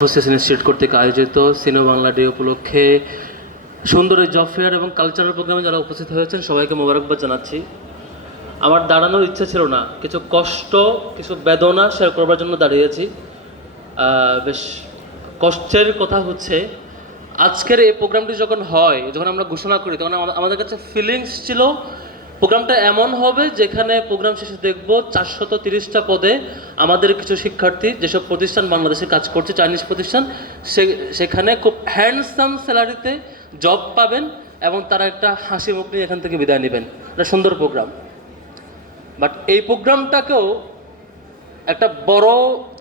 Confucius institute কর্তৃক আয়োজিত সিনো Bangla day উপলক্ষে সুন্দর এই জব ফেয়ার এবং কালচারাল প্রোগ্রামে যারা উপস্থিত হয়েছেন সবাইকে মোবারকবাদ জানাচ্ছি। আমার দাঁড়ানোর ইচ্ছা ছিল না, কিছু কষ্ট কিছু বেদনা শেয়ার করবার জন্য দাঁড়িয়েছি। বেশ কষ্টের কথা হচ্ছে, আজকের এই প্রোগ্রামটি যখন হয়, যখন আমরা ঘোষণা করি, তখন আমাদের কাছে ফিলিংস ছিল প্রোগ্রামটা এমন হবে যেখানে প্রোগ্রাম শেষে দেখব 430টা পদে আমাদের কিছু শিক্ষার্থী যেসব প্রতিষ্ঠান বাংলাদেশে কাজ করছে, চাইনিজ প্রতিষ্ঠান, সেখানে খুব হ্যান্ডসাম স্যালারিতে জব পাবেন এবং তারা একটা হাসি মুখ নিয়ে এখান থেকে বিদায় নেবেন। একটা সুন্দর প্রোগ্রাম। বাট এই প্রোগ্রামটাকেও একটা বড়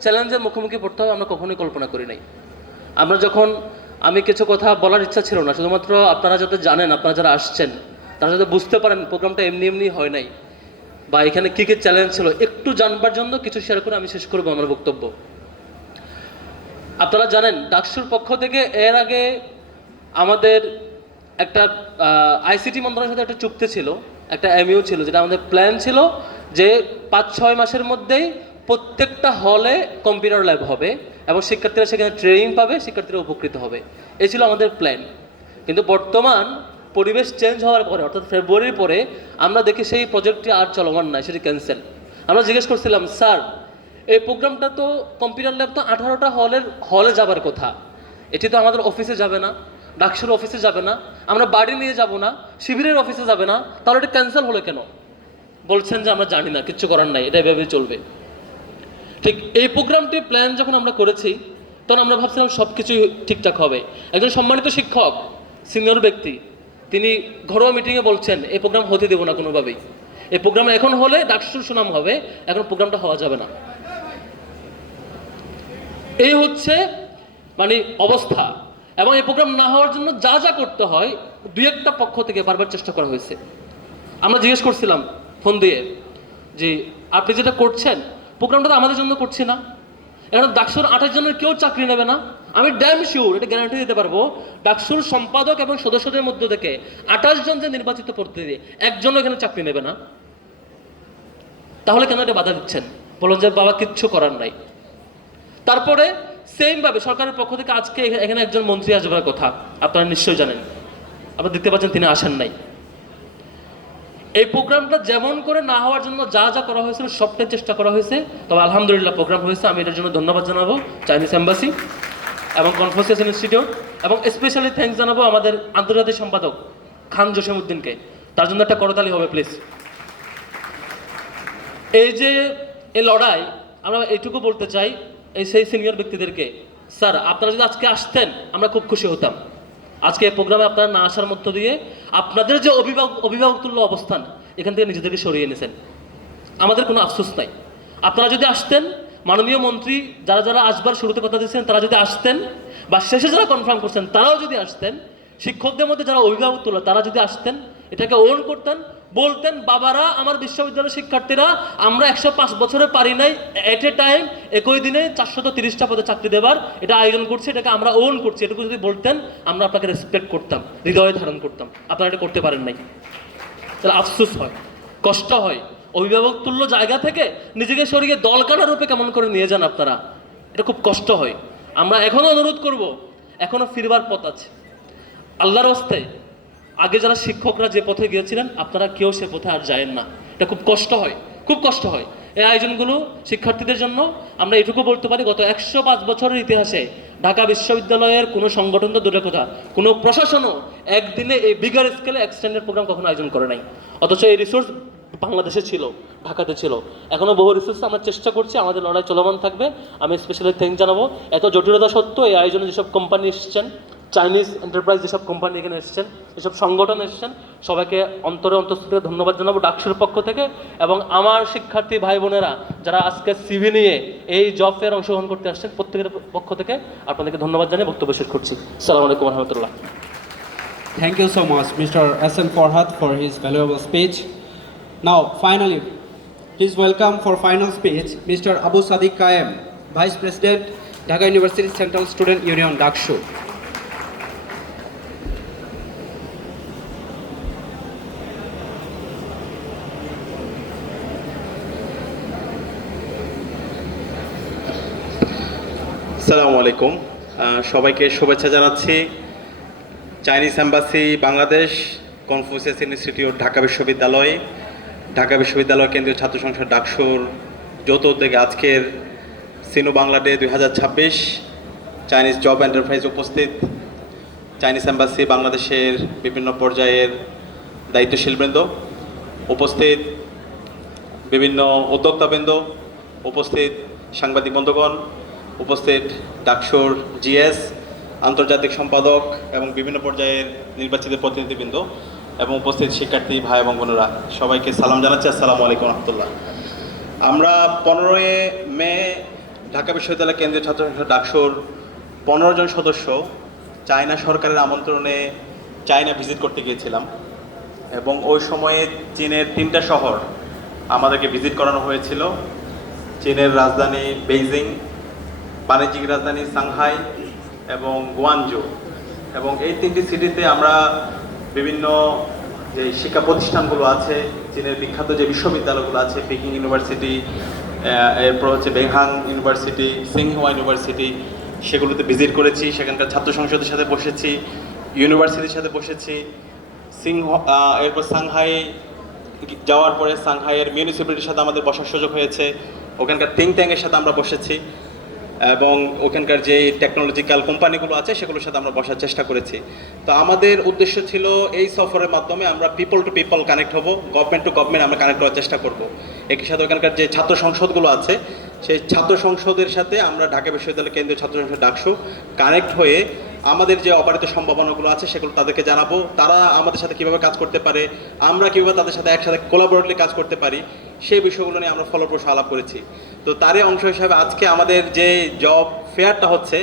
চ্যালেঞ্জের মুখোমুখি পড়তে হবে আমরা কখনোই কল্পনা করি নাই। আমি কিছু কথা বলার ইচ্ছা ছিল না, শুধুমাত্র আপনারা যাতে জানেন, আপনারা যারা আসছেন তারা যাতে বুঝতে পারেন প্রোগ্রামটা এমনি এমনি হয় নাই বা এখানে কী কী চ্যালেঞ্জ ছিল, একটু জানবার জন্য কিছু শেয়ার করে আমি শেষ করবো আমার বক্তব্য। আপনারা জানেন ডাকসুর পক্ষ থেকে এর আগে আমাদের একটা আইসিটি মন্ত্রণালয়ের সাথে একটা চুক্তি ছিল, একটা এমইউ ছিল, যেটা আমাদের প্ল্যান ছিল যে 5-6 মাসের মধ্যেই প্রত্যেকটা হলে কম্পিউটার ল্যাব হবে এবং শিক্ষার্থীরা সেখানে ট্রেনিং পাবে, শিক্ষার্থীরা উপকৃত হবে। এই ছিল আমাদের প্ল্যান। কিন্তু বর্তমান পরিবেশ চেঞ্জ হওয়ার পরে, অর্থাৎ ফেব্রুয়ারির পরে আমরা দেখি সেই প্রজেক্টটি আর চলমান নয়, সেটি ক্যান্সেল। আমরা জিজ্ঞেস করছিলাম, স্যার এই প্রোগ্রামটা তো কম্পিউটার ল্যাব তো 18টা হলে যাবার কথা, এটি তো আমাদের অফিসে যাবে না, ডাকসুর অফিসে যাবে না, আমরা বাড়ি নিয়ে যাব না, শিবিরের অফিসে যাবে না, তাহলে এটা ক্যান্সেল হলো কেন? বলছেন যে আমরা জানি না, কিচ্ছু করার নাই, এটা এভাবেই চলবে। ঠিক এই প্রোগ্রামটি প্ল্যান যখন আমরা করেছি তখন আমরা ভাবছিলাম সব কিছুই ঠিকঠাক হবে। একজন সম্মানিত শিক্ষক, সিনিয়র ব্যক্তি, তিনি ঘরোয়া মিটিংয়ে বলছেন এই প্রোগ্রাম হতে দেবো না কোনোভাবেই, এই প্রোগ্রাম এখন হলে ডাকসুর সুনাম হবে, এখন প্রোগ্রামটা হওয়া যাবে না। এই হচ্ছে মানে অবস্থা। এবং এই প্রোগ্রাম না হওয়ার জন্য যা যা করতে হয় 2-1টা পক্ষ থেকে বারবার চেষ্টা করা হয়েছে। আমরা জিজ্ঞেস করছিলাম ফোন দিয়ে যে আপনি যেটা করছেন প্রোগ্রামটা তো আমাদের জন্য করছি না, এখন ডাকসুর 28 জনের কেউ চাকরি নেবে না। আমি ড্যাম শিওর, এটা গ্যারান্টি দিতে পারবো, ডাকসুর সম্পাদক এবং সদস্যদের মধ্যে থেকে 28 জন যে নির্বাচিত প্রতিনিধি, একজনও এখানে চাকরি নেবে না। তাহলে কেন এটা বাধা দিচ্ছেন? বলুন যে বাবা কিচ্ছু করার নাই। তারপরে সেমভাবে সরকারের পক্ষ থেকে আজকে এখানে একজন মন্ত্রী আসবার কথা, আপনারা নিশ্চয়ই জানেন, আপনারা দেখতে পাচ্ছেন তিনি আসেন নাই। এই প্রোগ্রামটা যেমন করে না হওয়ার জন্য যা যা করা হয়েছিল সবটাই চেষ্টা করা হয়েছে, তবে আলহামদুলিল্লাহ প্রোগ্রাম হয়েছে। আমি এটার জন্য ধন্যবাদ জানাবো চাইনিজ এম্বাসি এবং কনফুসিয়াস ইনস্টিটিউট, এবং স্পেশালি থ্যাঙ্কস জানাবো আমাদের আন্তর্জাতিক সম্পাদক খান জসিমউদ্দিনকে। তার জন্য একটা করতালি হবে প্লিজ। এই যে এই লড়াই, আমরা এইটুকু বলতে চাই সেই সিনিয়র ব্যক্তিদেরকে, স্যার আপনারা যদি আজকে আসতেন আমরা খুব খুশি হতাম। আজকে এই প্রোগ্রামে আপনারা না আসার মধ্য দিয়ে আপনাদের যে অভিভাবকতুল্য অবস্থান, এখান থেকে নিজেদেরকে সরিয়ে এনেছেন। আমাদের কোনো আফসোস নাই। আপনারা যদি আসতেন, মাননীয় মন্ত্রী যারা যারা আসবার শুরুতে কথা দিয়েছেন তারা যদি আসতেন, বা শেষে যারা কনফার্ম করছেন তারাও যদি আসতেন, শিক্ষকদের মধ্যে যারা অভিভাবকতুল্য তারা যদি আসতেন, এটাকে ওন করতেন, বলতেন বাবারা আমার বিশ্ববিদ্যালয়ের শিক্ষার্থীরা আমরা 105 বছরে পারি নাই এট এ টাইম একই দিনে 430টা পদে চাকরি দেবার, এটা আয়োজন করছি, এটাকে আমরা ওন করছি, এটুকু যদি বলতেন আমরা আপনাকে রেসপেক্ট করতাম, হৃদয়ে ধারণ করতাম। আপনারা এটা করতে পারেন নাই, তাহলে আফসোস হয়, কষ্ট হয়। অভিভাবক তুল্য জায়গা থেকে নিজেকে সরিয়ে দলকানা রূপে কেমন করে নিয়ে যান আপনারা, এটা খুব কষ্ট হয়। আমরা এখনো অনুরোধ করব, এখনো ফিরবার পথ আছে। আল্লাহর হস্তে আগে যারা শিক্ষকরা যে পথে গিয়েছিলেন আপনারা কেউ সে পথে আর যায়েন না। এটা খুব কষ্ট হয়, খুব কষ্ট হয়। এই আয়োজনগুলো শিক্ষার্থীদের জন্য আমরা এটুকু বলতে পারি, গত 105 বছরের ইতিহাসে ঢাকা বিশ্ববিদ্যালয়ের কোনো সংগঠন তো দূরের কথা, কোনো প্রশাসনও একদিনে এই বিগার স্কেলে এক্সটেন্ডেড প্রোগ্রাম কখনো আয়োজন করে নাই। অথচ এই রিসোর্স বাংলাদেশে ছিল, ঢাকাতে ছিল, এখনও বহু রিসোর্স আমরা চেষ্টা করছি, আমাদের লড়াই চলমান থাকবে। আমি স্পেশালি থ্যাঙ্কস জানাবো এত জটিলতা সত্ত্বেও এই আয়োজনে যেসব কোম্পানি এসেছেন, চাইনিজ এন্টারপ্রাইজ যেসব কোম্পানি এখানে এসেছেন, যেসব সংগঠন এসেছেন, সবাইকে অন্তঃস্থল থেকে ধন্যবাদ জানাবো ডাকসুর পক্ষ থেকে। এবং আমার শিক্ষার্থী ভাই বোনেরা যারা আজকে সিভি নিয়ে এই জব ফেয়ার অংশগ্রহণ করতে আসছেন, প্রত্যেকের পক্ষ থেকে আপনাদেরকে ধন্যবাদ জানিয়ে বক্তব্য শেষ করছি। আসসালামু আলাইকুম ওয়া রাহমাতুল্লাহ। Thank you so much, Mr. S.M. Farhat, for his valuable speech. Now, finally, please welcome for final speech Mr. Abu Sadiq Qaem, Vice President, Dhaka University Central Student Union, Dakshu. Assalamu alaikum. সবাইকে শুভেচ্ছা জানাচ্ছি। Chinese embassy Bangladesh, Confucius institute Dhaka বিশ্ববিদ্যালয়, ঢাকা বিশ্ববিদ্যালয় কেন্দ্রীয় ছাত্র সংসদ ডাকসুর যৌথ উদ্যোগে আজকের Sino Bangla day 2026 Chinese job enterprise উপস্থিত, চাইনিজ এম্বাসি বাংলাদেশের বিভিন্ন পর্যায়ের দায়িত্বশীলবৃন্দ উপস্থিত, বিভিন্ন উদ্যোক্তাবৃন্দ উপস্থিত, সাংবাদিক বন্ধুগণ উপস্থিত, ডাকসুর জিএস, আন্তর্জাতিক সম্পাদক এবং বিভিন্ন পর্যায়ের নির্বাচিত প্রতিনিধিবৃন্দ এবং উপস্থিত শিক্ষার্থী ভাই এবং বোনেরা, সবাইকে সালাম জানাচ্ছি। আসসালামু আলাইকুম রহমতুল্লাহ। আমরা 15 মে ঢাকা বিশ্ববিদ্যালয় কেন্দ্রীয় ছাত্র সংসদ ডাকসুর 15 জন সদস্য চায়না সরকারের আমন্ত্রণে চায়না ভিজিট করতে গিয়েছিলাম এবং ওই সময়ে চীনের 3টা শহর আমাদেরকে ভিজিট করানো হয়েছিল। চীনের রাজধানী বেইজিং, বাণিজ্যিক রাজধানী সাংহাই এবং গুয়ানজু, এবং এই 3টি সিটিতে আমরা বিভিন্ন যে শিক্ষা প্রতিষ্ঠানগুলো আছে, চীনের বিখ্যাত যে বিশ্ববিদ্যালয়গুলো আছে, পেকিং ইউনিভার্সিটি, এরপর হচ্ছে বেংহাং ইউনিভার্সিটি, সিংহুয়া ইউনিভার্সিটি, সেগুলোতে ভিজিট করেছি। সেখানকার ছাত্র সংসদের সাথে বসেছি, ইউনিভার্সিটির সাথে বসেছি। এরপর সাংহাই যাওয়ার পরে সাংহাইয়ের মিউনিসিপ্যালিটির সাথে আমাদের বসার সুযোগ হয়েছে। ওখানকার থিঙ্ক ট্যাঙ্কের সাথে আমরা বসেছি এবং ওখানকার যে টেকনোলজিক্যাল কোম্পানিগুলো আছে সেগুলোর সাথে আমরা বসার চেষ্টা করেছি। তো আমাদের উদ্দেশ্য ছিল এই সফরের মাধ্যমে আমরা পিপল টু পিপল কানেক্ট হব, গভর্নমেন্ট টু গভর্নমেন্ট আমরা কানেক্ট করার চেষ্টা করব। একই সাথে ওখানকার যে ছাত্র সংসদগুলো আছে সেই ছাত্র সংসদের সাথে আমরা ঢাকা বিশ্ববিদ্যালয় কেন্দ্রীয় ছাত্র সংসদ ডাকসু কানেক্ট হয়ে আমাদের যে অপারিত সম্ভাবনাগুলো আছে সেগুলো তাদেরকে জানাবো, তারা আমাদের সাথে কীভাবে কাজ করতে পারে, আমরা কীভাবে তাদের সাথে একসাথে কোলাবোরেটলি কাজ করতে পারি, সেই বিষয়গুলো নিয়ে আমরা ফলপ্রসূ আলাপ করেছি। তো তারই অংশ হিসাবে আজকে আমাদের যে জব ফেয়ারটা হচ্ছে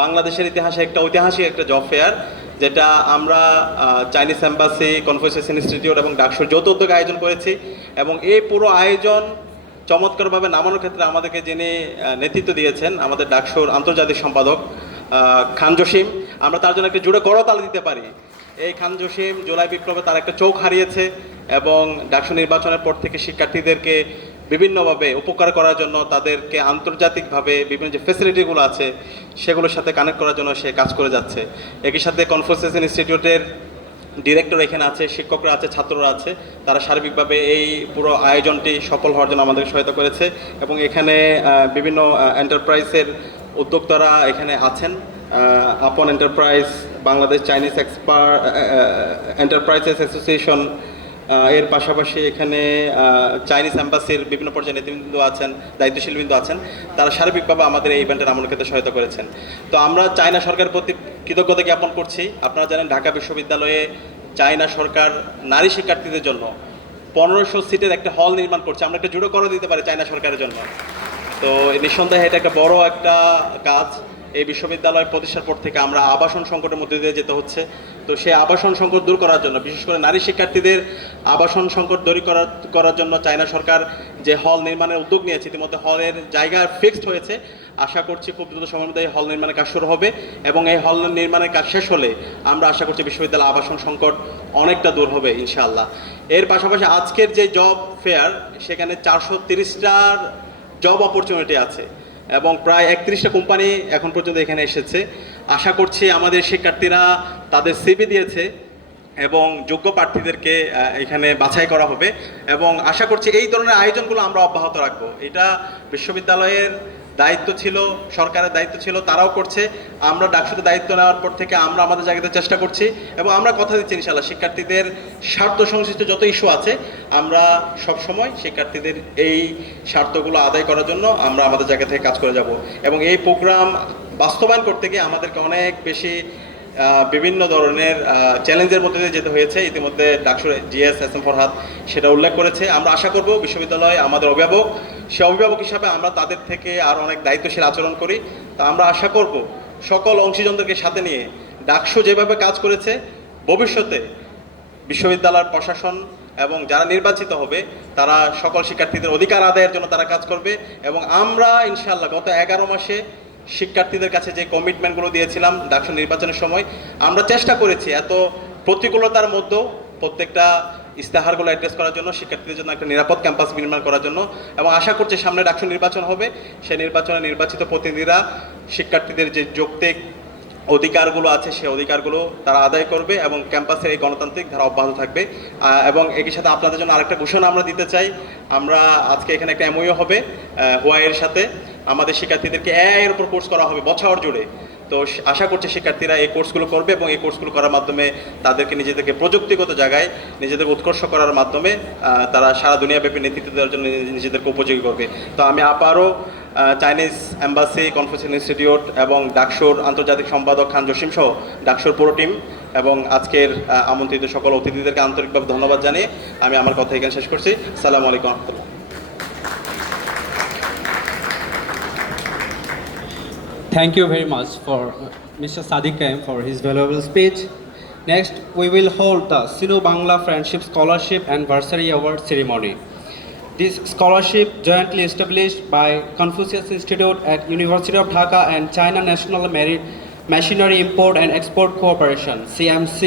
বাংলাদেশের ইতিহাসে একটা ঐতিহাসিক একটা জব ফেয়ার, যেটা আমরা চাইনিজ এম্বাসি, কনফুসিয়াস ইনস্টিটিউট এবং ডাকসুর যৌথ উদ্যোগে আয়োজন করেছি। এবং এই পুরো আয়োজন চমৎকারভাবে নামানোর ক্ষেত্রে আমাদেরকে যিনি নেতৃত্ব দিয়েছেন, আমাদের ডাকসুর আন্তর্জাতিক সম্পাদক খান জসিম, আমরা তার জন্য একটা জুড়ে করতাল দিতে পারি। এই খান জসিম জুলাই বিপ্লবে তার একটা চোখ হারিয়েছে এবং ডাকসু নির্বাচনের পর থেকে শিক্ষার্থীদেরকে বিভিন্নভাবে উপকার করার জন্য, তাদেরকে আন্তর্জাতিকভাবে বিভিন্ন যে ফেসিলিটিগুলো আছে সেগুলোর সাথে কানেক্ট করার জন্য সে কাজ করে যাচ্ছে। একই সাথে কনফুসিয়াস ইনস্টিটিউটের ডিরেক্টর এখানে আছে, শিক্ষকরা আছে, ছাত্ররা আছে, তারা সার্বিকভাবে এই পুরো আয়োজনটি সফল হওয়ার জন্য আমাদের সহায়তা করেছে। এবং এখানে বিভিন্ন এন্টারপ্রাইজের উদ্যোক্তারা এখানে আছেন, আপন enterprise, Bangladesh Chinese enterprises association, এর পাশাপাশি এখানে চাইনিজ এম্বাসির বিভিন্ন পর্যায়ে নেতৃবৃন্দ আছেন, দায়িত্বশীলবৃন্দ আছেন, তারা সার্বিকভাবে আমাদের এই ইভেন্টের আমলের ক্ষেত্রে সহায়তা করেছেন। তো আমরা চায়না সরকারের প্রতি কৃতজ্ঞতা জ্ঞাপন করছি। আপনারা জানেন ঢাকা বিশ্ববিদ্যালয়ে চায়না সরকার নারী শিক্ষার্থীদের জন্য 1500 সিটের একটা হল নির্মাণ করছে। আমরা একটা জুড়ে করে দিতে পারি চায়না সরকারের জন্য। তো নিঃসন্দেহে এটা একটা বড় একটা কাজ। এই বিশ্ববিদ্যালয় প্রতিষ্ঠার পর থেকে আমরা আবাসন সংকটের মধ্যে দিয়ে যেতে হচ্ছে। তো সেই আবাসন সংকট দূর করার জন্য, বিশেষ করে নারী শিক্ষার্থীদের আবাসন সংকট দূর করার জন্য চায়না সরকার যে হল নির্মাণের উদ্যোগ নিয়েছে, ইতিমধ্যে হলের জায়গা ফিক্সড হয়েছে। আশা করছি খুব দ্রুত সময়ের মধ্যে এই হল নির্মাণের কাজ শুরু হবে এবং এই হল নির্মাণের কাজ শেষ হলে আমরা আশা করছি বিশ্ববিদ্যালয় আবাসন সংকট অনেকটা দূর হবে ইনশাআল্লাহ। এর পাশাপাশি আজকের যে জব ফেয়ার, সেখানে 430টার জব অপরচুনিটি আছে এবং প্রায় 31টা কোম্পানি এখন পর্যন্ত এখানে এসেছে। আশা করছি আমাদের শিক্ষার্থীরা তাদের সিভি দিয়েছে এবং যোগ্য প্রার্থীদেরকে এখানে বাছাই করা হবে এবং আশা করছি এই ধরনের আয়োজনগুলো আমরা অব্যাহত রাখবো। এটা বিশ্ববিদ্যালয়ের দায়িত্ব ছিল, সরকারের দায়িত্ব ছিল, তারাও করছে। আমরা ডাকসুতে দায়িত্ব নেওয়ার পর থেকে আমরা আমাদের জায়গাতে চেষ্টা করছি এবং আমরা কথা দিচ্ছি ইনশাআল্লাহ শিক্ষার্থীদের স্বার্থ সংশ্লিষ্ট যত ইস্যু আছে আমরা সবসময় শিক্ষার্থীদের এই স্বার্থগুলো আদায় করার জন্য আমরা আমাদের জায়গা থেকে কাজ করে যাব। এবং এই প্রোগ্রাম বাস্তবায়ন করতে গিয়ে আমাদেরকে অনেক বেশি বিভিন্ন ধরনের চ্যালেঞ্জের মধ্যে দিয়ে যেতে হয়েছে। ইতিমধ্যে ডাকসুর জিএস এস এম ফরহাদ সেটা উল্লেখ করেছে। আমরা আশা করব বিশ্ববিদ্যালয় আমাদের অভিভাবক, সে অভিভাবক হিসাবে আমরা তাদের থেকে আরও অনেক দায়িত্বশীল আচরণ করি। তা আমরা আশা করব সকল অংশীজনদেরকে সাথে নিয়ে ডাকসু যেভাবে কাজ করেছে ভবিষ্যতে বিশ্ববিদ্যালয়ের প্রশাসন এবং যারা নির্বাচিত হবে তারা সকল শিক্ষার্থীদের অধিকার আদায়ের জন্য তারা কাজ করবে। এবং আমরা ইনশাআল্লাহ গত 11 মাসে শিক্ষার্থীদের কাছে যে কমিটমেন্টগুলো দিয়েছিলাম ডাকসু নির্বাচনের সময়, আমরা চেষ্টা করেছি এত প্রতিকূলতার মধ্যেও প্রত্যেকটা ইস্তেহারগুলো অ্যাড্রেস করার জন্য, শিক্ষার্থীদের জন্য একটা নিরাপদ ক্যাম্পাস নির্মাণ করার জন্য, এবং আশা করছি সামনে ডাকসু নির্বাচন হবে, সেই নির্বাচনে নির্বাচিত প্রতিনিধিরা শিক্ষার্থীদের যে যৌক্তিক অধিকারগুলো আছে সেই অধিকারগুলো তারা আদায় করবে এবং ক্যাম্পাসের এই গণতান্ত্রিক ধারা অব্যাহত থাকবে। এবং একই সাথে আপনাদের জন্য আরেকটা ঘোষণা আমরা দিতে চাই, আমরা আজকে এখানে একটা এমওইউ হবে ওয়াইয়ের সাথে, আমাদের শিক্ষার্থীদেরকে এআই এর উপর কোর্স করা হবে বছর জুড়ে। তো আশা করছি শিক্ষার্থীরা এই কোর্সগুলো করবে এবং এই কোর্সগুলো করার মাধ্যমে তাদেরকে নিজেদেরকে প্রযুক্তিগত জায়গায় নিজেদের উৎকর্ষ করার মাধ্যমে তারা সারা দুনিয়াব্যাপী নেতৃত্ব দেওয়ার জন্য নিজেদেরকে উপযোগী করবে। তো আমি আবারও চাইনিজ এম্বাসি, কনফুসিয়াস ইনস্টিটিউট এবং ডাকসুর আন্তর্জাতিক সম্পাদক খান জসিম সহ ডাকসুর পুরো টিম এবং আজকের আমন্ত্রিত সকল অতিথিদেরকে আন্তরিকভাবে ধন্যবাদ জানিয়ে আমি আমার কথা এখানে শেষ করছি। আসসালামু আলাইকুম রহমতুল্লাহ। Thank you very much for Mr. Sadiq Kaim for his valuable speech. Next, we will hold the Sino Bangla Friendship Scholarship Anniversary Award ceremony. This scholarship, jointly established by Confucius Institute at University of Dhaka and China National Machinery Import and Export Corporation (CMC),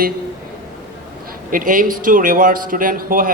it aims to reward students who have